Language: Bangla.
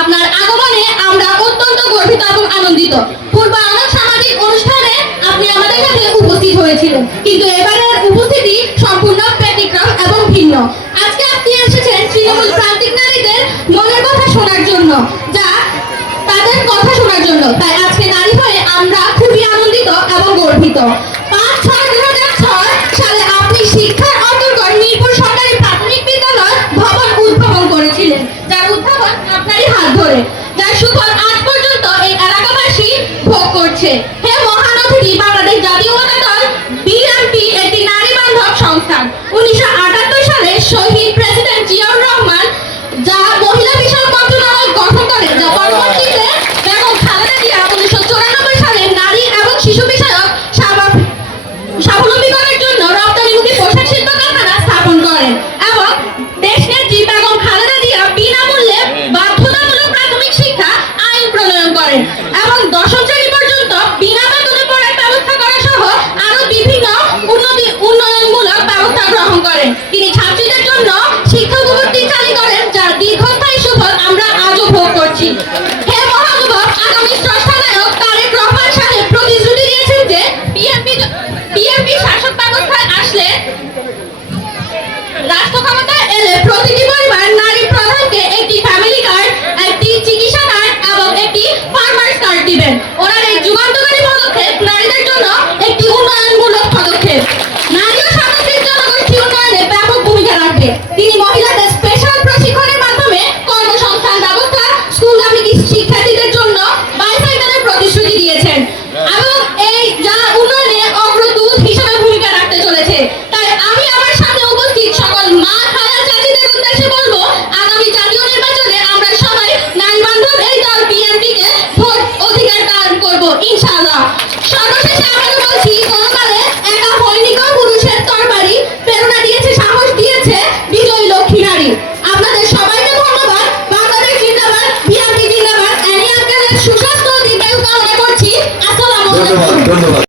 আপনার আগমনে আমরা অত্যন্ত গর্বিত এবং আনন্দিত। হচ্ছে করেন। তিনি ছাত্রীদের জন্য শিক্ষা চালু করেন, যার দীর্ঘস্থায়ী সুফল আমরা আজও ভোগ করছি। প্রতিশ্রুতি দিয়েছেন যে বিএনপি বিএনপি শাসক আসলে রাষ্ট্র ক্ষমতা Yeah. I'm